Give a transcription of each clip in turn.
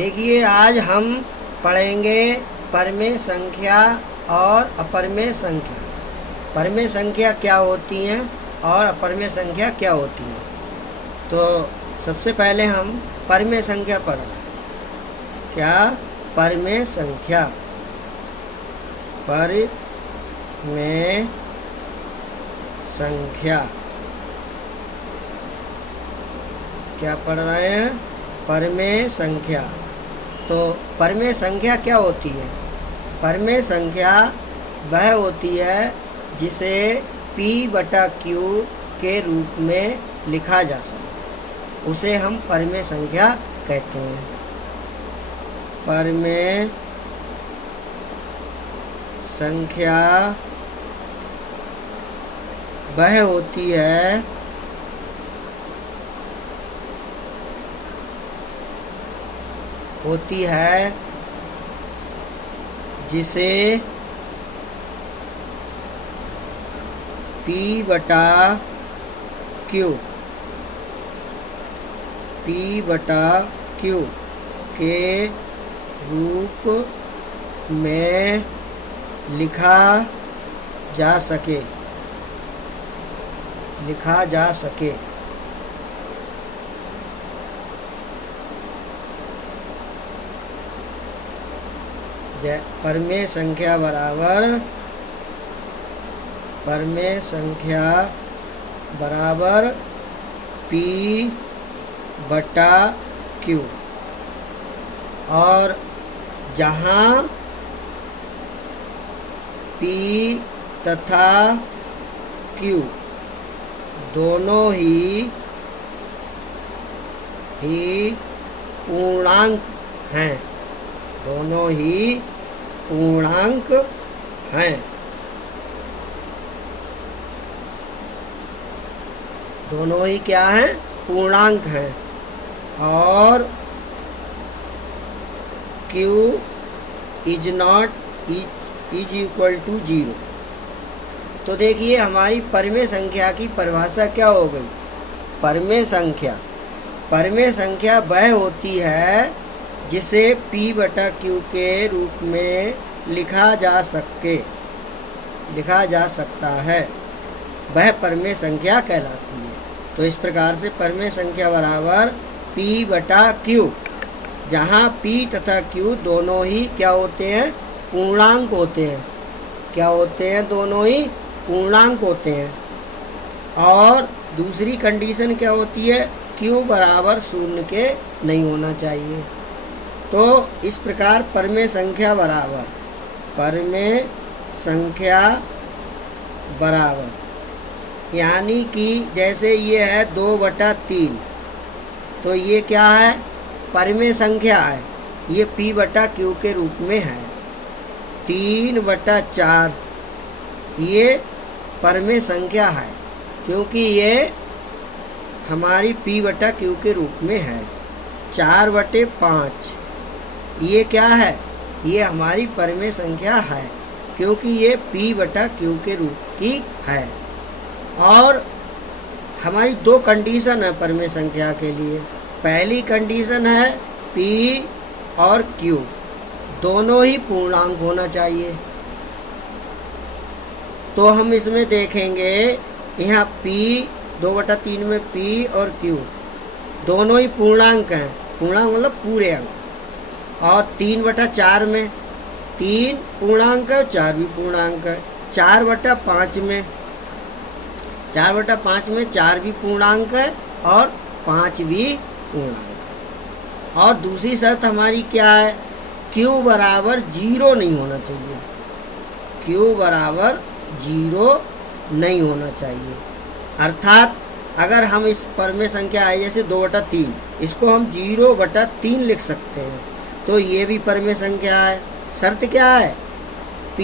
देखिए, आज हम पढ़ेंगे परमेय संख्या और अपरमेय संख्या। परमेय संख्या क्या होती हैं और अपरमेय संख्या क्या होती है। तो सबसे पहले हम परमेय संख्या पढ़ रहे हैं। क्या? परमेय संख्या। परमेय संख्या क्या पढ़ रहे हैं? परमेय संख्या। तो परमेय संख्या क्या होती है? परमेय संख्या वह होती है जिसे P/Q के रूप में लिखा जा सके, उसे हम परमेय संख्या कहते हैं। परमेय संख्या वह होती है जिसे P/Q के रूप में लिखा जा सके। परमेय संख्या बराबर P/Q। और जहाँ P तथा Q दोनों ही पूर्णांक हैं। दोनों ही पूर्णांक हैं। दोनों ही क्या हैं? पूर्णांक हैं। और Q इज इक्वल टू 0। तो देखिए, हमारी परमेय संख्या की परिभाषा क्या हो गई? परमेय संख्या वह होती है जिसे P/Q के रूप में लिखा जा सकता है, वह परमेय संख्या कहलाती है। तो इस प्रकार से परमेय संख्या बराबर P/Q, जहाँ P तथा Q दोनों ही क्या होते हैं? पूर्णांक होते हैं। क्या होते हैं? दोनों ही पूर्णांक होते हैं। और दूसरी कंडीशन क्या होती है? Q बराबर 0 के नहीं होना चाहिए। तो इस प्रकार परमेय संख्या बराबर यानी कि जैसे ये है 2/3, तो ये क्या है? परमेय संख्या है। ये P/Q के रूप में है। 3/4 ये परमेय संख्या है, क्योंकि ये हमारी P/Q के रूप में है। 4/5 ये क्या है? ये हमारी परमेय संख्या है, क्योंकि ये P/Q के रूप की है। और हमारी दो कंडीशन है परमेय संख्या के लिए। पहली कंडीशन है P और Q दोनों ही पूर्णांक होना चाहिए। तो हम इसमें देखेंगे, यहाँ P 2/3 में P और Q दोनों ही पूर्णांक हैं। पूर्णांक मतलब पूरे अंक। और 3/4 में 3 पूर्णांक है और 4 भी पूर्णांक है। 4/5 में 4 भी पूर्णांक है और 5 भी पूर्णांक है। और दूसरी शर्त हमारी क्या है? Q बराबर 0 नहीं होना चाहिए। Q बराबर 0 नहीं होना चाहिए। अर्थात अगर हम इस परमेय संख्या है जैसे 2/3, इसको हम 0/3 लिख सकते हैं। तो ये भी परमेय संख्या है। शर्त क्या है? P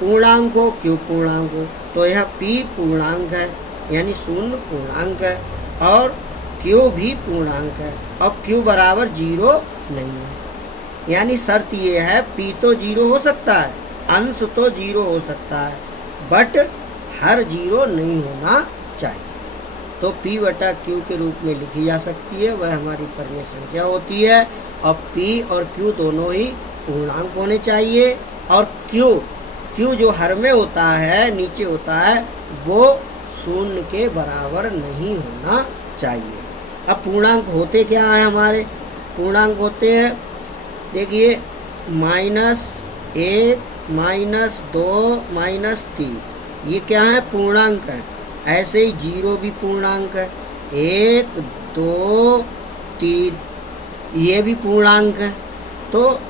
पूर्णांक हो, Q पूर्णांक हो। तो यह P पूर्णांक है, यानी 0 पूर्णांक है, और Q भी पूर्णांक है, और Q बराबर 0 नहीं है। यानी शर्त ये है, P तो 0 हो सकता है, अंश तो 0 हो सकता है, बट हर 0 नहीं होना चाहिए। तो P/Q के रूप में लिखी जा सकती है, वह हमारी परमेय संख्या होती है। और पी और क्यू दोनों ही पूर्णांक होने चाहिए। और क्यू जो हर में होता है, नीचे होता है, वो शून्य के बराबर नहीं होना चाहिए। अब पूर्णांक होते क्या है हमारे? पूर्णांक होते हैं, देखिए, -1, -2, -3, ये क्या है? पूर्णांक है। ऐसे ही 0 भी पूर्णांक है, 1, 2, 3, ये भी पूर्णांक है। तो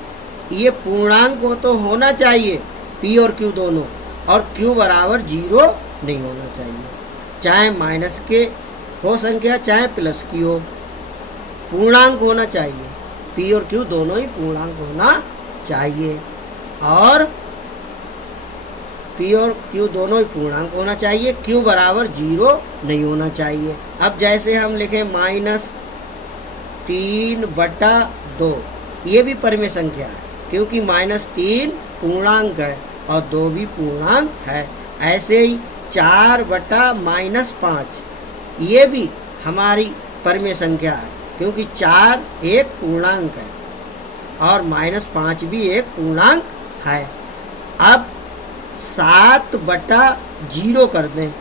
ये पूर्णांक हो तो होना चाहिए पी और क्यू दोनों, और क्यू बराबर 0 नहीं होना चाहिए, चाहे माइनस के हो संख्या चाहे प्लस की हो, पूर्णांक होना चाहिए। पी और क्यू दोनों ही पूर्णांक होना चाहिए, और पी और क्यू दोनों ही पूर्णांक होना चाहिए, क्यू बराबर 0 नहीं होना चाहिए। अब जैसे हम लिखें -3/2, ये भी परिमेय संख्या है, क्योंकि -3 पूर्णांक है और 2 भी पूर्णांक है। ऐसे ही 4/-5, ये भी हमारी परिमेय संख्या है, क्योंकि 4 एक पूर्णांक है और -5 भी एक पूर्णांक है। अब 7/0 कर दें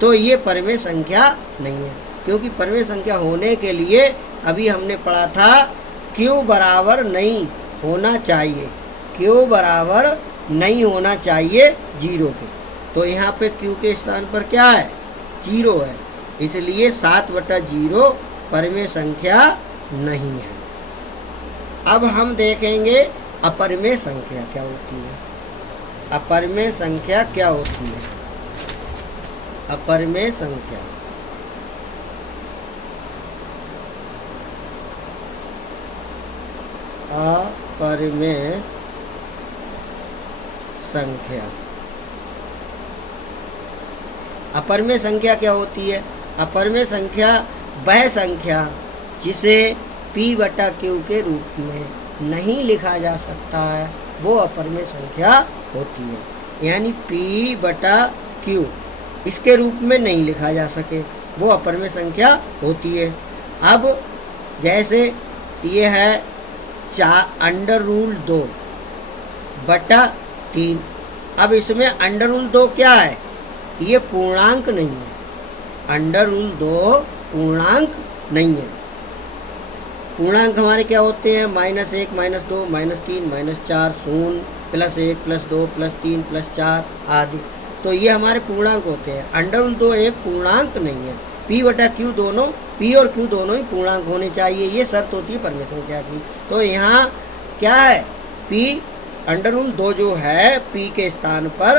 तो ये परिमेय संख्या नहीं है, क्योंकि परिमेय संख्या होने के लिए अभी हमने पढ़ा था क्यू बराबर नहीं होना चाहिए, क्यू बराबर नहीं होना चाहिए 0 के। तो यहाँ पे क्यू के स्थान पर क्या है? 0 है, इसलिए 7/0 परिमेय संख्या नहीं है। अब हम देखेंगे अपरिमेय संख्या क्या होती है। अपरिमेय संख्या क्या होती है? अपरिमेय संख्या अपरिमेय संख्या अपरिमेय संख्या क्या होती है? अपरिमेय संख्या वह संख्या जिसे p/q के रूप में नहीं लिखा जा सकता है, वो अपरिमेय संख्या होती है। यानी p/q इसके रूप में नहीं लिखा जा सके, वो अपरिमेय संख्या होती है। अब जैसे ये है √2/3, अब इसमें √2 क्या है? ये पूर्णांक नहीं है, √2 पूर्णांक नहीं है। पूर्णांक हमारे क्या होते हैं? -1, -2, -3, -4, 0, +1, +2, +3, +4 आदि। तो ये हमारे पूर्णांक होते हैं। √2 एक पूर्णांक नहीं है। p/q दोनों, p और q दोनों ही पूर्णांक होने चाहिए, ये शर्त होती है परिमेय संख्या की। तो यहाँ क्या है? p/2 जो है p के स्थान पर,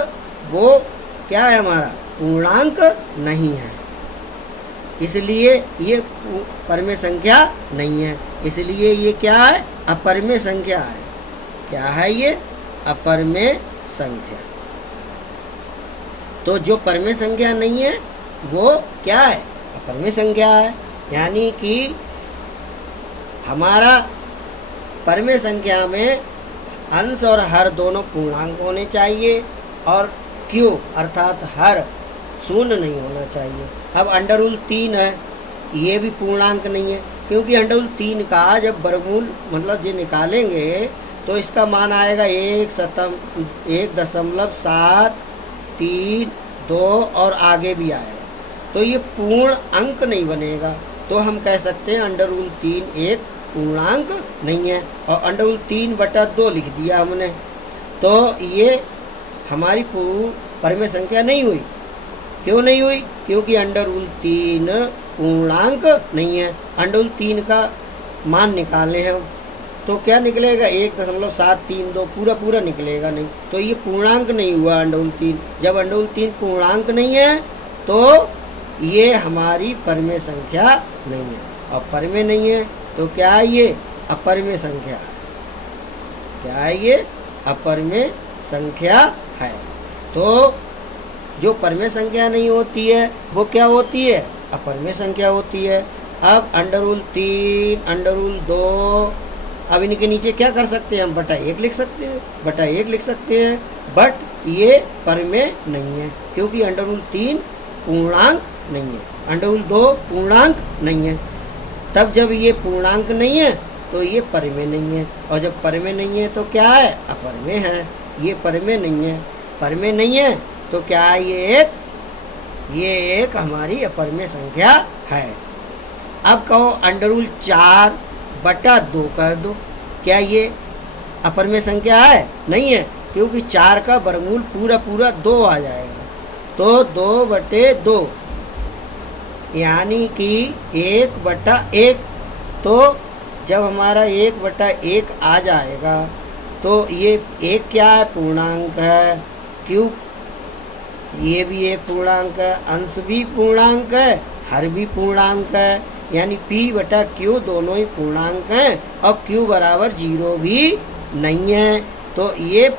वो क्या है हमारा? पूर्णांक नहीं है, इसलिए ये परिमेय संख्या नहीं है, इसलिए ये क्या है? अपरिमेय संख्या है। क्या है ये? अपरिमेय संख्या। तो जो परिमेय संख्या नहीं है वो क्या है? अपरिमेय संख्या है। यानी कि हमारा परिमेय संख्या में अंश और हर दोनों पूर्णांक होने चाहिए, और क्यू अर्थात हर शून्य नहीं होना चाहिए। अब √3 है, ये भी पूर्णांक नहीं है, क्योंकि √3 का जब वर्गमूल मतलब जो निकालेंगे तो इसका मान आएगा 1.732 और आगे भी आएगा, तो ये पूर्ण अंक नहीं बनेगा। तो हम कह सकते हैं √3 एक पूर्णांक नहीं है, और √3/2 लिख दिया हमने, तो ये हमारी परिमेय संख्या नहीं हुई। क्यों नहीं हुई? क्योंकि √3 पूर्णांक नहीं है। √3 का मान निकाले हैं तो क्या निकलेगा? 1.732 पूरा निकलेगा नहीं, तो ये पूर्णांक नहीं हुआ √3। जब √3 पूर्णांक नहीं है तो ये हमारी परिमेय संख्या नहीं है, और परिमेय नहीं है तो क्या है? ये अपरिमेय संख्या है। क्या है ये? अपरिमेय संख्या है। तो जो परिमेय संख्या नहीं होती है वो क्या होती है? अपरिमेय संख्या होती है। अब √3, √2, अब इनके नीचे क्या कर सकते हैं? हम /1 लिख सकते हैं, /1 लिख सकते हैं, बट ये परिमेय नहीं है, क्योंकि √3 पूर्णांक नहीं है, √2 पूर्णांक नहीं है। तब जब ये पूर्णांक नहीं है तो ये परमेय नहीं है, और जब परमेय नहीं है तो क्या है, अपरमेय है। ये परमेय नहीं है, परमेय नहीं है तो क्या है, ये एक हमारी अपरमेय संख्या है। अब कहो √4/2 कर दो, क्या ये अपरमेय संख्या है? नहीं है, क्योंकि 4 का वर्गमूल पूरा 2 आ जाएगा, तो 2/2 यानी कि 1/1। तो जब हमारा 1/1 आ जाएगा तो ये एक क्या है, पूर्णांक है। क्यों, ये भी एक पूर्णांक है, अंश भी पूर्णांक है, हर भी पूर्णांक है, यानी P/Q दोनों ही पूर्णांक हैं, और Q बराबर 0 भी नहीं है। तो ये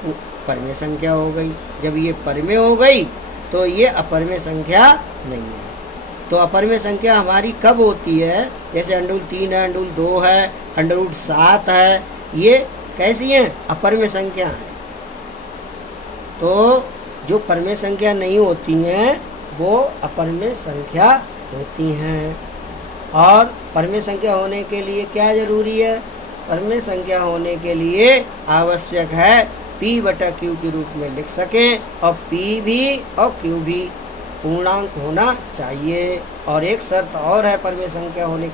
परमेय संख्या हो गई। जब ये परमेय हो गई तो ये अपरमेय संख्या नहीं है। तो अपरमेय संख्या हमारी कब होती है, जैसे √3 है, √2 है, √7 है, ये कैसी हैं, अपरमेय संख्या हैं। तो जो परमेय संख्या नहीं होती हैं वो अपरमेय संख्या होती हैं। और परमेय संख्या होने के लिए क्या जरूरी है, परमेय संख्या होने के लिए आवश्यक है P/Q के रूप में लिख सकें, और P भी और Q भी पूर्णांक होना चाहिए। और एक शर्त और है परमेय संख्या होने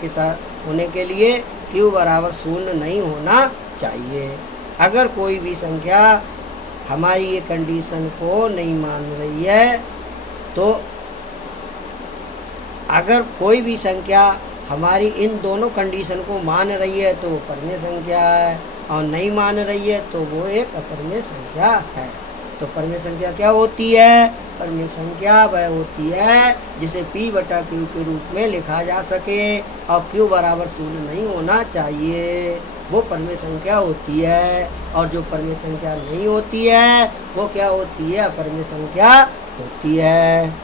के लिए, Q बराबर 0 नहीं होना चाहिए। अगर कोई भी संख्या हमारी ये कंडीशन को नहीं मान रही है, तो अगर कोई भी संख्या हमारी इन दोनों कंडीशन को मान रही है तो वो परमेय संख्या है, और नहीं मान रही है तो वो एक अपरमेय संख्या है। तो परमेय संख्या क्या होती है, परमेय संख्या वह होती है जिसे P/Q के रूप में लिखा जा सके, और Q बराबर 0 नहीं होना चाहिए, वो परमेय संख्या होती है। और जो परमेय संख्या नहीं होती है वो क्या होती है, अपरमेय संख्या होती है।